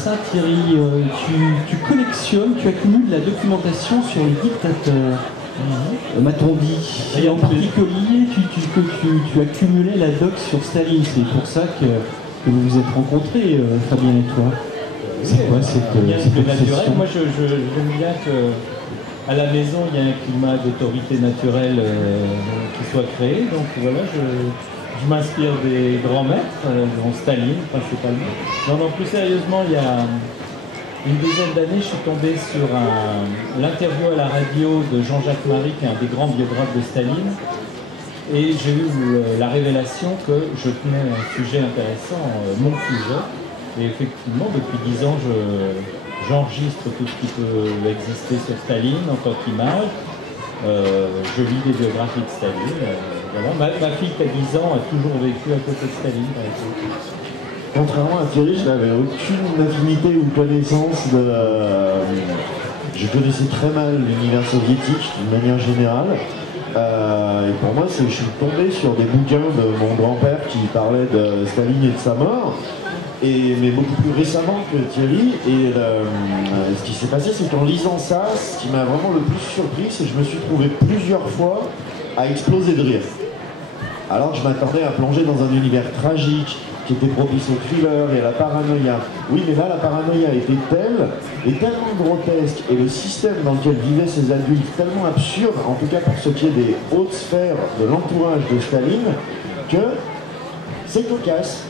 ça, Thierry. Tu collectionnes, tu accumules la documentation sur les dictateurs. M'a-t-on dit. Et en particulier, tu accumulais la doc sur Staline. C'est pour ça que vous vous êtes rencontrés, Fabien et toi. C'est quoi cette naturel. Moi, j'aime bien que à la maison, il y a un climat d'autorité naturelle qui soit créé. Donc voilà, je m'inspire des grands maîtres, dont Staline principalement. Non, plus sérieusement, il y a une dizaine d'années, je suis tombé sur l'interview à la radio de Jean-Jacques Marie, qui est un des grands biographes de Staline. Et j'ai eu la révélation que je tenais un sujet intéressant, mon sujet. Et effectivement, depuis 10 ans, j'enregistre tout ce qui peut exister sur Staline en tant qu'image. Je lis des biographies de Staline. Voilà. Ma fille qui a 10 ans a toujours vécu à côté de Staline, par exemple. Contrairement à Thierry, je n'avais aucune affinité ou connaissance de... Je connaissais très mal l'univers soviétique d'une manière générale. Et pour moi, je suis tombé sur des bouquins de mon grand-père qui parlaient de Staline et de sa mort. Mais beaucoup plus récemment que Thierry. Et ce qui s'est passé, c'est qu'en lisant ça, ce qui m'a vraiment le plus surpris, c'est que je me suis trouvé plusieurs fois à exploser de rire. Alors je m'attendais à plonger dans un univers tragique, qui était propice au thriller et à la paranoïa. Oui, mais là, la paranoïa était telle, et tellement grotesque, et le système dans lequel vivaient ces adultes tellement absurde, en tout cas pour ce qui est des hautes sphères de l'entourage de Staline, que c'est cocasse.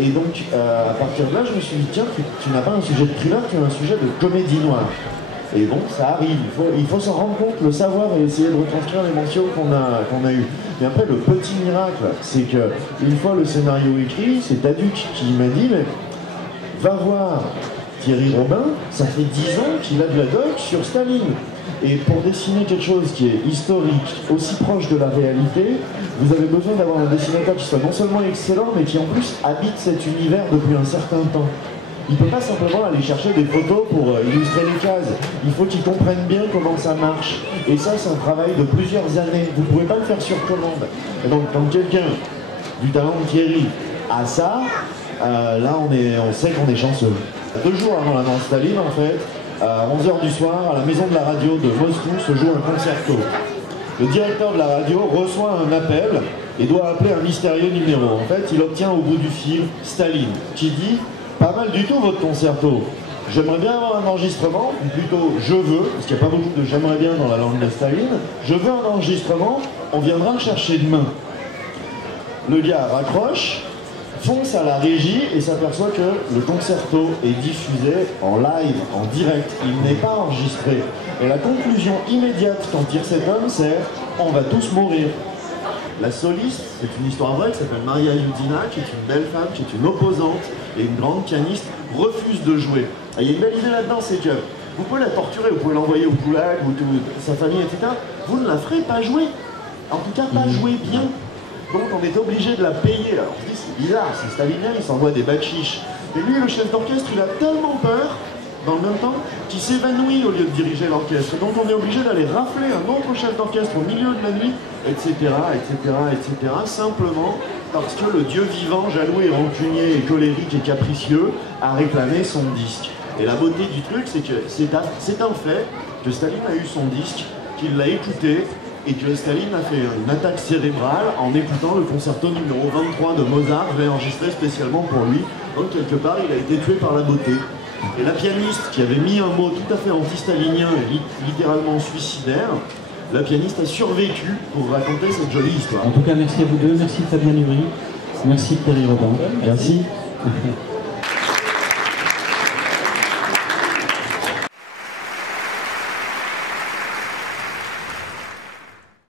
Et donc, à partir de là, je me suis dit, tiens, tu n'as pas un sujet de thriller, tu as un sujet de comédie noire. Et donc, ça arrive. Il faut s'en rendre compte, le savoir et essayer de retranscrire l'émotion qu'on a eue. Mais après, le petit miracle, c'est que une fois le scénario écrit, c'est Taduc qui m'a dit, mais va voir Thierry Robin, ça fait 10 ans qu'il a de la doc sur Staline. Et pour dessiner quelque chose qui est historique, aussi proche de la réalité, vous avez besoin d'avoir un dessinateur qui soit non seulement excellent, mais qui en plus habite cet univers depuis un certain temps. Il ne peut pas simplement aller chercher des photos pour illustrer les cases. Il faut qu'il comprenne bien comment ça marche. Et ça, c'est un travail de plusieurs années. Vous ne pouvez pas le faire sur commande. Et donc, quand quelqu'un du talent de Thierry a ça, là, on sait qu'on est chanceux. 2 jours avant l'annonce Staline, en fait, à 11h du soir, à la maison de la radio de Moscou, se joue un concerto. Le directeur de la radio reçoit un appel et doit appeler un mystérieux numéro. En fait, il obtient au bout du fil Staline, qui dit « Pas mal du tout votre concerto. J'aimerais bien avoir un enregistrement, ou plutôt je veux, parce qu'il n'y a pas beaucoup de j'aimerais bien dans la langue de Staline, je veux un enregistrement, on viendra le chercher demain. » Le gars raccroche, fonce à la régie et s'aperçoit que le concerto est diffusé en live, en direct. Il n'est pas enregistré. Et la conclusion immédiate qu'en tire cet homme, c'est « on va tous mourir ». La soliste, c'est une histoire vraie qui s'appelle Maria Yudina, qui est une belle femme, qui est une opposante et une grande pianiste, refuse de jouer. Et il y a une belle idée là-dedans, c'est que vous pouvez la torturer, vous pouvez l'envoyer au goulag, ou sa famille, etc. Vous ne la ferez pas jouer. En tout cas, pas jouer bien. Donc on est obligé de la payer. Alors on se dit, c'est bizarre, c'est stalinien, il s'envoie des bachiches. Mais lui, le chef d'orchestre, il a tellement peur, dans le même temps, qu'il s'évanouit au lieu de diriger l'orchestre. Donc on est obligé d'aller rafler un autre chef d'orchestre au milieu de la nuit, etc., etc., etc., simplement parce que le dieu vivant, jaloux et rancunier et colérique et capricieux, a réclamé son disque. Et la beauté du truc, c'est que c'est un fait que Staline a eu son disque, qu'il l'a écouté, et que Staline a fait une attaque cérébrale en écoutant le concerto numéro 23 de Mozart, réenregistré spécialement pour lui. Donc quelque part, il a été tué par la beauté. Et la pianiste, qui avait mis un mot tout à fait anti-stalinien et littéralement suicidaire, la pianiste a survécu pour raconter cette jolie histoire. En tout cas, merci à vous deux, merci Fabien Nury, merci Thierry Robin. Merci.